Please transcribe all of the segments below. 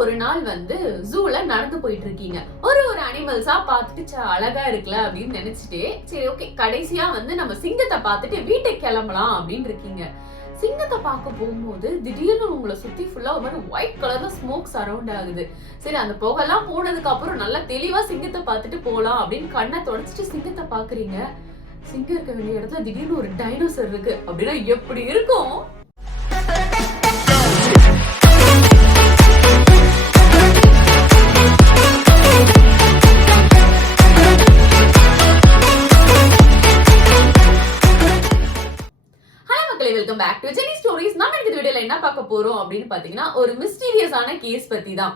ஒரு நாள் ஜூல நடந்து போயிட்டு இருக்கீங்க. ஒரு அனிமல்ஸா பார்த்துட்டு அழகா இருக்குல்ல அப்படின்னு நினைச்சிட்டு சரி ஓகே கடைசியா நம்ம சிங்கத்தை பார்த்துட்டு வீட்டுக்கு கிளம்பலாம் அப்படின்னு இருக்கீங்க. சிங்கத்தை பார்க்க போகும்போது திடீர்னு உங்களை சுத்தி ஃபுல்லா ஒரு மாதிரி ஒயிட் கலர்ல ஸ்மோக் சரௌண்ட் ஆகுது. சரி அந்த புகைலாம் போனதுக்கு அப்புறம் நல்லா தெளிவா சிங்கத்தை பார்த்துட்டு போலாம் அப்படின்னு கண்ணை தொடச்சிட்டு சிங்கத்தை பாக்குறீங்க. சிங்கம் இருக்க வேண்டிய இடத்துல திடீர்னு ஒரு டைனோசர் இருக்கு அப்படின்னா எப்படி இருக்கும்? Welcome back to Jeni stories. நம்ம இந்த வீடியோல என்ன பார்க்க போறோம் அப்படின்னு பாத்தீங்கன்னா ஒரு மிஸ்டீரியஸான கேஸ் பத்தி தான்.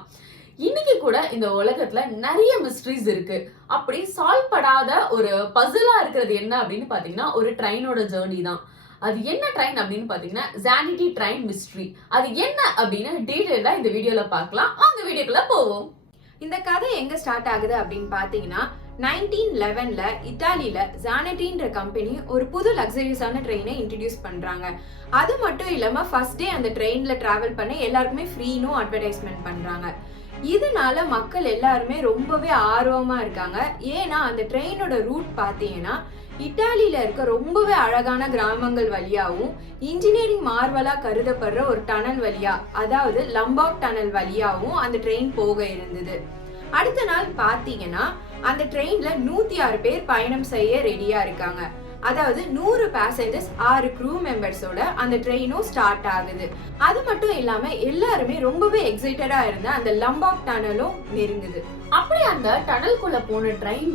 இன்னைக்கு கூட இந்த உலகத்துல நிறைய மிஸ்ட்ரீஸ் இருக்கு. அப்படி சால்வ் படாத ஒரு பசிலா இருக்கிறது என்ன அப்படின்னு பாத்தீங்கன்னா ஒரு ட்ரெயினோட ஜேர்னி தான். அது என்ன ட்ரெயின் அப்படின்னு பாத்தீங்கன்னா ஜானிட்டி ட்ரெயின் மிஸ்ட்ரி. அது என்ன அப்படின்னு டீடைலா இந்த வீடியோல பார்க்கலாம். வாங்க வீடியோக்குள்ள போவோம். இந்த கதை எங்க ஸ்டார்ட் ஆகுது அப்படின்னு பாத்தீங்கன்னா 1911ல இத்தாலியில ஜானட்டின்ற கம்பெனி ஒரு புது லக்ஸரியஸான ட்ரெயினை இன்ட்ரடியூஸ் பண்றாங்க. அது மட்டும் இல்லாம ஃபர்ஸ்ட் டே அந்த ட்ரெயின்ல டிராவல் பண்ண எல்லாருக்குமே ஃப்ரீனும் அட்வர்டைஸ்மெண்ட் பண்றாங்க. இதனால மக்கள் எல்லாருமே ரொம்பவே ஆர்வமா இருக்காங்க. ஏன்னா அந்த ட்ரெயினோட ரூட் பாத்தீங்கன்னா இத்தாலியில இருக்க ரொம்பவே அழகான கிராமங்கள் வழியாவும் இன்ஜினியரிங் மார்வலா கருதப்படுற ஒரு டனல் வழியா, அதாவது லம்பாக் டனல் வழியாவும் அந்த ட்ரெயின் போக இருந்தது. அடுத்த நாள் பாத்தீங்கன்னா அந்த ட்ரெயின்ல 106 பேர் பயணம் செய்ய ரெடியா இருக்காங்க. அதாவது 100 பேசஞ்சர்ஸ் 6 க்ரூ மெம்பர்ஸோட அந்த ட்ரெயினும் ஸ்டார்ட் ஆகுது. அது மட்டும் இல்லாம எல்லாருமே ரொம்பவே எக்ஸைட்டடா இருந்த அந்த லம்பாக் டனலும் நெருங்குது. அப்படி அந்த டனல்குள்ள போன ட்ரெயின்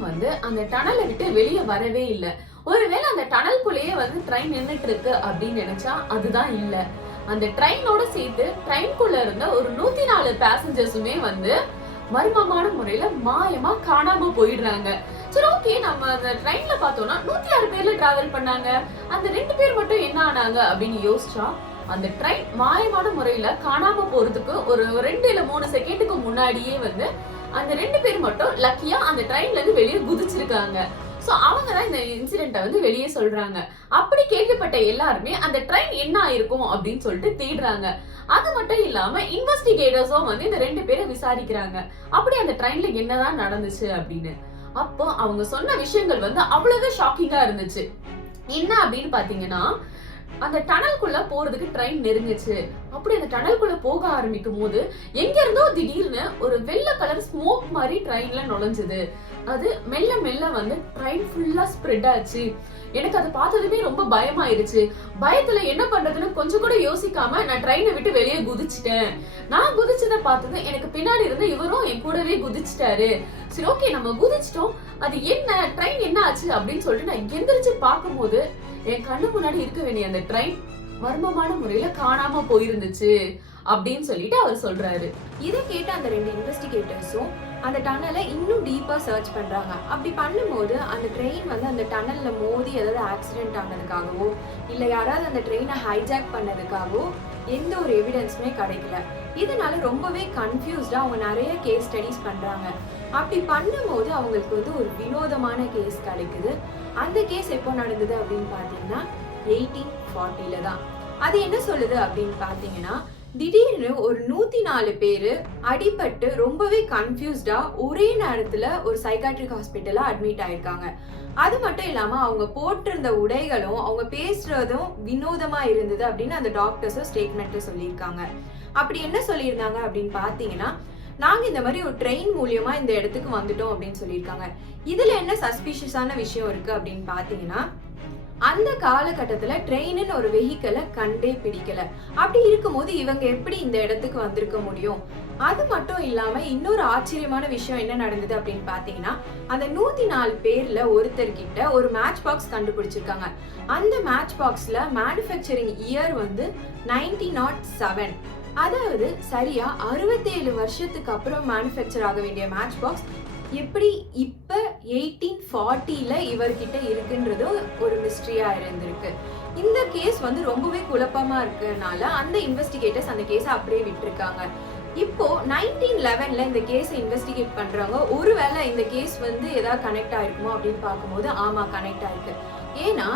அந்த டனலை விட்டு வெளியே வரவே இல்லை. ஒருவேளை அந்த டனல்குள்ளேயே ட்ரெயின் நின்றுட்டு இருக்கு அப்படின்னு நினைச்சா அதுதான் இல்ல. அந்த ட்ரெயினோட சேர்த்து ட்ரெயின்குள்ள இருந்த ஒரு 104 பேசஞ்சர்ஸுமே மர்மமான முறையில மாயமா காணாம போயிடுறாங்க. சரி ஓகே, நம்ம அந்த ட்ரெயின்ல பார்த்தோம்னா 106 பேர்ல டிராவல் பண்ணாங்க, அந்த 2 பேர் மட்டும் என்ன ஆனாங்க அப்படின்னு யோசிச்சா அந்த ட்ரெயின் மாயமான முறையில காணாம போறதுக்கு ஒரு 2 இல்ல 3 செகண்டுக்கு முன்னாடியே அந்த 2 பேர் மட்டும் லக்கியா அந்த ட்ரெயின்ல இருந்து வெளியே குதிச்சிருக்காங்க. சோ அவங்க தான் இந்த இன்சிடென்ட்டை வெளியே சொல்றாங்க. அப்படி கேள்விப்பட்ட எல்லாருமே அந்த ட்ரெயின் என்ன ஆயிருக்கும் அப்படின்னு சொல்லிட்டு தேடுறாங்க. அது மட்டும் இல்லாம இன்வெஸ்டிகேட்டர்ஸும் இந்த 2 பேரை விசாரிக்கிறாங்க. அப்படி அந்த ட்ரெயின்ல என்னதான் நடந்துச்சு அப்படின்னு. அப்போ அவங்க சொன்ன விஷயங்கள் அவ்வளவு ஷாக்கிங்கா இருந்துச்சு. என்ன அப்படின்னு பாத்தீங்கன்னா அந்த டனல்குள்ள போறதுக்கு ட்ரெயின் நெருங்குச்சு. அப்படி அந்த டனல்குள்ள போக ஆரம்பிக்கும் போது எங்க இருந்தோ திடீர்னு ஒரு வெள்ளை கலர் ஸ்மோக் மாதிரி ட்ரெயின்ல நுழைஞ்சது. அது மெல்ல மெல்ல ட்ரெயின் ஃபுல்லா ஸ்ப்ரெட் ஆச்சு. எனக்கு அதை பார்த்ததுமே ரொம்ப பயமாயிருச்சு. பயத்துல என்ன பண்றதுன்னு கொஞ்சம் கூட யோசிக்காம நான் ட்ரெயினை விட்டு வெளியே குதிச்சிட்டேன். நான் குதிச்சதை பார்த்தது எனக்கு பின்னாடி இருந்து இவரும் என் கூடவே குதிச்சிட்டாரு. சரி ஓகே நம்ம குதிச்சிட்டோம், அது என்ன ட்ரெயின் என்ன ஆச்சு அப்படின்னு சொல்லிட்டு நான் எந்திரிச்சு பார்க்கும் போது என் கண்ணு முன்னாடி இருக்க வேண்டிய அந்த ட்ரெயின் மர்மமான முறையில காணாம போயிருந்துச்சு அப்படின்னு சொல்லிட்டு அவர் சொல்றாரு. இதை கேட்ட அந்த 2 இன்வெஸ்டிகேட்டர்ஸும் அந்த டனலை இன்னும் டீப்பா சர்ச் பண்றாங்க. அப்படி பண்ணும்போது அந்த ட்ரெயின் அந்த டனல்ல மோதி ஏதாவது ஆக்சிடென்ட் ஆனதுக்காகவோ இல்ல யாராவது அந்த ட்ரெயினை ஹைஜாக் பண்ணதுக்காகவோ எந்த ஒரு எவிடன்ஸுமே கிடைக்கல. இதனால ரொம்பவே கன்ஃபியூஸ்டா அவங்க நிறைய கேஸ் ஸ்டடிஸ் பண்றாங்க. அப்படி பண்ணும்போது அவங்களுக்கு ஒரு வினோதமான கேஸ் கிடைக்குது. அந்த கேஸ் எப்போ நடந்தது அப்படின்னு பாத்தீங்கன்னா 1840ல தான். அது என்ன சொல்லுது அப்படின்னு பாத்தீங்கன்னா திடீர்னு ஒரு 104 பேரு அடிபட்டு ரொம்பவே கன்ஃபியூஸ்டா ஒரே நேரத்துல ஒரு சைக்காட்ரிக் ஹாஸ்பிட்டல்ல அட்மிட் ஆயிருக்காங்க. அது மட்டும் இல்லாம அவங்க போட்டிருந்த உடைகளும் அவங்க பேசுறதும் வினோதமா இருந்தது அப்படின்னு அந்த டாக்டர்ஸும் ஸ்டேட்மெண்ட்ல சொல்லியிருக்காங்க. அப்படி என்ன சொல்லியிருந்தாங்க அப்படின்னு பாத்தீங்கன்னா நாங்க இந்த மாதிரி ஒரு ட்ரெயின் மூலியமா இந்த இடத்துக்கு வந்துட்டோம் அப்படின்னு சொல்லியிருக்காங்க. இதுல என்ன சஸ்பிஷியஸான விஷயம் இருக்கு அப்படின்னு பாத்தீங்கன்னா அந்த காலகட்டத்துல ட்ரெயின்னு ஒரு வெஹிக்கிளை கண்டே பிடிக்கல. அப்படி இருக்கும்போது இவங்க எப்படி இந்த இடத்துக்கு வந்திருக்க முடியும்? அது மட்டும் இல்லாம இன்னொரு ஆச்சரியமான விஷயம் என்ன நடந்தது அப்படின்னு பாத்தீங்கன்னா அந்த 104 பேர்ல ஒருத்தர்கிட்ட ஒரு மேட்ச் பாக்ஸ் கண்டுபிடிச்சிருக்காங்க. அந்த மேட்ச் பாக்ஸ்ல மேனுஃபேக்சரிங் இயர் 1907, அதாவது சரியா 67 வருஷத்துக்கு அப்புறம் மேனுஃபேக்சர் ஆக வேண்டிய மேட்ச் பாக்ஸ் எப்படி இப்ப 1840ல இவர்கிட்ட இருக்குன்றதும் ஒரு மிஸ்ட்ரியா இருந்திருக்கு. இந்த கேஸ் ரொம்பவே குழப்பமா இருக்கனால அந்த இன்வெஸ்டிகேட்டர்ஸ் அந்த கேஸை அப்படியே விட்டுருக்காங்க. இப்போ 1911ல இந்த கேஸை இன்வெஸ்டிகேட் பண்றாங்க. ஒருவேளை இந்த கேஸ் ஏதாவது கனெக்ட் ஆயிருக்குமோ அப்படின்னு பார்க்கும்போது ஆமா கனெக்ட் ஆயிருக்கு. ஏன்னா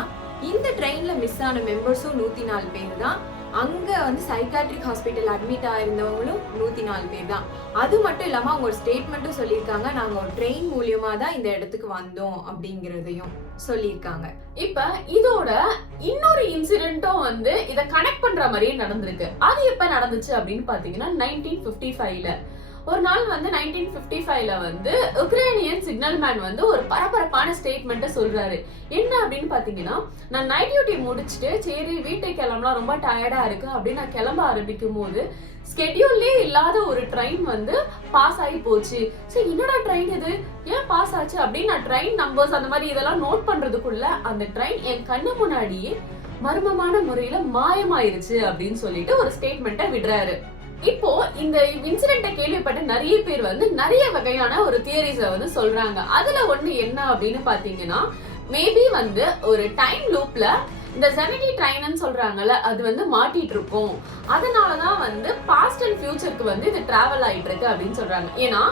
இந்த ட்ரெயின்ல மிஸ் ஆன மெம்பர்ஸும் 104 பேர் தான். அங்க வந்து சைக்காட்ரிக் ஹாஸ்பிட்டல் அட்மிட் ஆயிருந்தவங்களும் 104 பேர் தான். அது மட்டும் இல்லாம அவங்க ஒரு ஸ்டேட்மெண்ட்டும் சொல்லியிருக்காங்க, நாங்க ஒரு ட்ரெயின் மூலியமா தான் இந்த இடத்துக்கு வந்தோம் அப்படிங்கறதையும் சொல்லியிருக்காங்க. இப்ப இதோட இன்னொரு இன்சிடென்ட்டும் வந்து இத கனெக்ட் பண்ற மாதிரியே நடந்திருக்கு. அது எப்ப நடந்துச்சு அப்படின்னு பாத்தீங்கன்னா 1955ல ஒரு நாள் வந்து 1955ல வந்து உக்ரைனியன் சிக்னல் மேன் வந்து ஒரு பரபரப்பான ஸ்டேட்மெண்ட்டை சொல்றாரு. என்ன அப்படின்னு பாத்தீங்கன்னா, நான் நைட் டியூட்டி முடிச்சுட்டு சரி வீட்டுக்கு கிளம்பலாம், ரொம்ப டயர்டா இருக்கு அப்படின்னு நான் கிளம்ப ஆரம்பிக்கும் போது ஸ்கெடியூல்லே இல்லாத ஒரு ட்ரெயின் வந்து பாஸ் ஆகி போச்சு. சரி என்னடா ட்ரெயின் இது, ஏன் பாஸ் ஆச்சு அப்படின்னு நான் ட்ரெயின் நம்பர்ஸ் அந்த மாதிரி இதெல்லாம் நோட் பண்றதுக்குள்ள அந்த ட்ரெயின் என் கண்ணு முன்னாடியே மர்மமான முறையில மாயமாயிருச்சு அப்படின்னு சொல்லிட்டு ஒரு ஸ்டேட்மெண்ட்டை விடுறாரு. இப்போ இந்த இன்சிடென்ட்டை கேள்விப்பட்ட நிறைய பேர் வந்து நிறைய வகையான ஒரு தியரிஸை வந்து சொல்றாங்க. அதுல ஒண்ணு என்ன அப்படின்னு பாத்தீங்கன்னா, மேபி வந்து ஒரு டைம் லூப்ல இந்த ஜெமினி ட்ரெயின்னு சொல்றாங்கல்ல, அது வந்து மாட்டிட்டு இருக்கும். அதனாலதான் வந்து பாஸ்ட் அண்ட் ஃபியூச்சருக்கு வந்து இது டிராவல் ஆயிட்டு இருக்கு அப்படின்னு சொல்றாங்க. ஏன்னா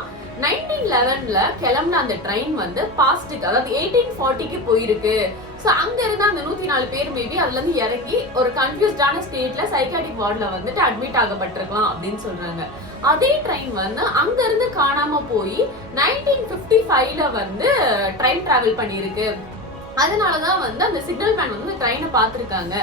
1911ல கிளம்பின அந்த ட்ரெயின் வந்து பாஸ்டுக்கு, அதாவது 1840க்கு போயிருக்கு. சோ அங்க இருந்து அந்த 104 பேர் மேபி அதுல இருந்து இறங்கி ஒரு கன்ஃபியூஸ்டான ஸ்டேட்ல சைக்காட்ரிக் வார்டுல வந்துட்டு அட்மிட் ஆகப்பட்டிருக்கலாம் அப்படின்னு சொல்றாங்க. அதே ட்ரெயின் வந்து அங்க இருந்து காணாம போய் 1955ல வந்து ட்ரெயின் டிராவல் பண்ணிருக்கு. அதனாலதான் வந்து அந்த சிக்னல் மேன் வந்து ட்ரெயினை பார்த்திருக்காங்க.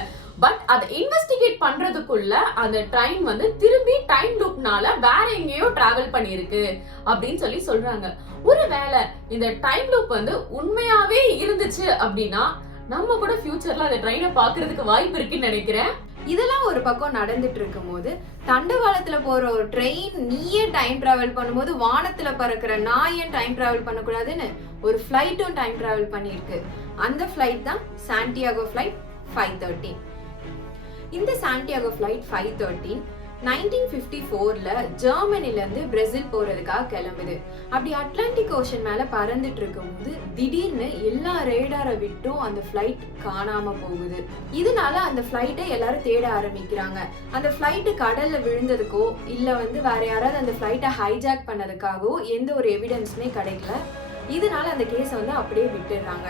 பட் அதை இன்வெஸ்டிகேட் பண்றதுக்குள்ள அந்த ட்ரெயின் வந்து திரும்பி டைம் லூப்னால வேற எங்கேயோ டிராவல் பண்ணிருக்கு அப்படின்னு சொல்லி சொல்றாங்க. ஒருவேளை இந்த டைம் லூப் வந்து உண்மையாவே இருந்துச்சு அப்படின்னா நம்ம கூட ஃபியூச்சர்ல அந்த ட்ரெயினை பாக்குறதுக்கு வாய்ப்பு இருக்குன்னு நினைக்கிறேன். இதெல்லாம் ஒரு பக்கம் நடந்துட்டு இருக்கும் போது, தண்டவாளத்துல போற ஒரு ட்ரெயின் நீயே டைம் டிராவல் பண்ணும்போது வானத்துல பறக்கிற நான் ஏன் டைம் டிராவல் பண்ணக்கூடாதுன்னு ஒரு ஃபிளைட்டும் டைம் டிராவல் பண்ணிருக்கு. அந்த ஃபிளைட் தான் சாண்டியாகோ ஃபிளைட் 513. இந்த சாண்டியாகோ ஃபிளைட் 513 1954ல ஜெர்மனில இருந்து பிரேசில் போறதுக்காக கிளம்புது. அப்படி அட்லாண்டிக் ஓஷன் மேல பறந்துட்டு இருக்கும்போது திடீர்னு எல்லா ரேடாரை விட்டும் அந்த ஃபிளைட் காணாம போகுது. இதனால அந்த ஃபிளைட்டை எல்லாரும் தேட ஆரம்பிக்கிறாங்க. அந்த ஃபிளைட் கடல்ல விழுந்ததுக்கோ இல்ல வந்து வேற யாராவது அந்த ஃபிளைட்டை ஹைஜாக் பண்ணதுக்காகவோ எந்த ஒரு எவிடன்ஸுமே கிடைக்கல. இதனால அந்த கேஸை வந்து அப்படியே விட்டுடுறாங்க.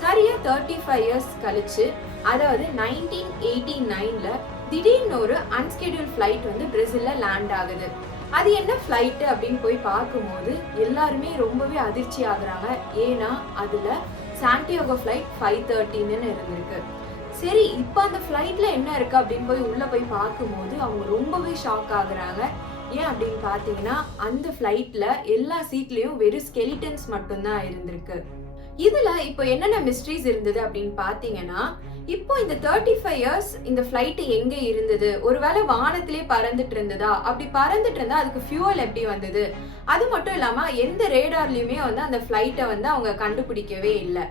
சரியா 35 இயர்ஸ் கழிச்சு, அதாவது 1989ல திடீர்னு ஒரு அன்ஸ்கெடியூல் ஃபிளைட் வந்து பிரேசில்ல லேண்ட் ஆகுது. அது என்ன ஃபிளைட் அப்படின்னு போய் பார்க்கும்போது எல்லாருமே ரொம்பவே அதிர்ச்சி ஆகுறாங்க. ஏன்னா அதுல சாண்டியாகோ ஃபிளைட் 513ன்னு இருந்திருக்கு. சரி இப்போ அந்த ஃபிளைட்ல என்ன இருக்கு அப்படின்னு போய் உள்ள போய் பார்க்கும்போது அவங்க ரொம்பவே ஷாக் ஆகுறாங்க. ஏன் அப்படின்னு பாத்தீங்கன்னா அந்த ஃபிளைட்ல எல்லா சீட்லயும் வெறும் ஸ்கெலிட்டன்ஸ் மட்டும்தான் இருந்திருக்கு. இதுல இப்போ என்னென்ன மிஸ்ட்ரீஸ் இருந்தது அப்படின்னு பாத்தீங்கன்னா, இப்போ இந்த 35 இயர்ஸ் இந்த ஃபிளைட் எங்க இருந்தது, ஒருவேளை வானத்திலே பறந்துட்டு இருந்ததா, அப்படி பறந்துட்டு இருந்தா அதுக்கு ஃபியூவல் எப்படி வந்தது, அது மட்டும் இல்லாம எந்த ரேடார்லயுமே வந்து அந்த ஃபிளைட்டை வந்து அவங்க கண்டுபிடிக்கவே இல்லை.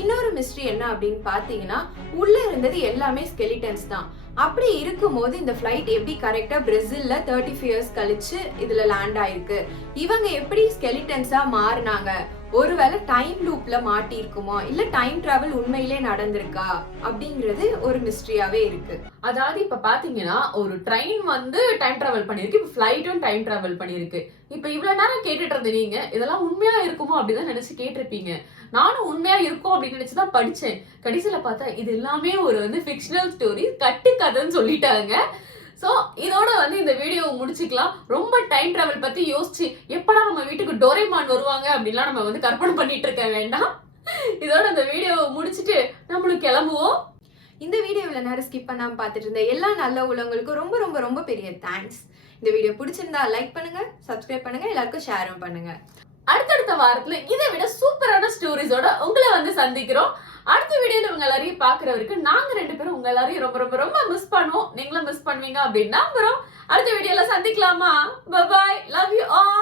இன்னொரு மிஸ்ட்ரி என்ன அப்படின்னு பாத்தீங்கன்னா, உள்ள இருந்தது எல்லாமே ஸ்கெலிட்டன்ஸ் தான். அப்படி இருக்கும்போது இந்த ஃபிளைட் எப்படி கரெக்டா பிரேசில்ல 35 இயர்ஸ் கழிச்சு இதுல லேண்ட் ஆயிருக்கு, இவங்க எப்படி ஸ்கெலிட்டன்ஸா மாறினாங்க, ஒருவேளை டைம் லூப்ல மாட்டி இருக்குமா, இல்ல டைம் டிராவல் உண்மையிலே நடந்திருக்கா அப்படிங்கிறது ஒரு மிஸ்ட்ரியாவே இருக்கு. அதாவது இப்ப பாத்தீங்கன்னா ஒரு ட்ரெயின் வந்து டைம் டிராவல் பண்ணிருக்கு, இப்ப ஃபிளைட்டும் டைம் டிராவல் பண்ணிருக்கு. இப்ப இவ்வளவு நேரம் கேட்டுட்டு இருந்த நீங்க இதெல்லாம் உண்மையா இருக்குமோ அப்படிதான் நினைச்சு கேட்டிருப்பீங்க. நானும் உண்மையா இருக்கும் அப்படின்னு நினைச்சுதான் படிச்சேன். கடைசியில பார்த்தா இது எல்லாமே ஒரு வந்து ஃபிக்ஷனல் ஸ்டோரி, கட்டுக்கதைன்னு சொல்லிட்டாங்க. சோ இதோட வந்து இந்த வீடியோவை முடிச்சுக்கலாம். ரொம்ப டைம் டிராவல் பத்தி யோசிச்சு எப்படா நம்ம வீட்டுக்கு டோரேமான் வருவாங்க அப்படின்லாம் நம்ம வந்து கற்பனை பண்ணிட்டு இருக்க வேண்டாம். இதோட இந்த வீடியோவை முடிச்சுட்டு நம்மளும் கிளம்புவோம். இந்த வீடியோவில் நேரம் ஸ்கிப் பண்ணாம பார்த்துட்டு இருந்த எல்லா நல்ல உள்ளவங்களுக்கும் ரொம்ப ரொம்ப ரொம்ப பெரிய தேங்க்ஸ். இந்த வீடியோ பிடிச்சிருந்தா லைக் பண்ணுங்க, சப்ஸ்கிரைப் பண்ணுங்க, எல்லாருக்கும் ஷேரும் பண்ணுங்க. அடுத்தடுத்த வாரத்துல இதை விட சூப்பரான ஸ்டோரிஸோட உங்களை வந்து சந்திக்கிறோம். அடுத்த வீடியோல உங்க எல்லாரையும் பாக்குற வரைக்கும் நாங்க 2 பேரும் உங்க எல்லாரையும் ரொம்ப ரொம்ப ரொம்ப மிஸ் பண்ணுவோம். நீங்களும் மிஸ் பண்ணுவீங்க அப்படின்னு நம்புறோம். அடுத்த வீடியோல சந்திக்கலாமா? Bye bye, love you all.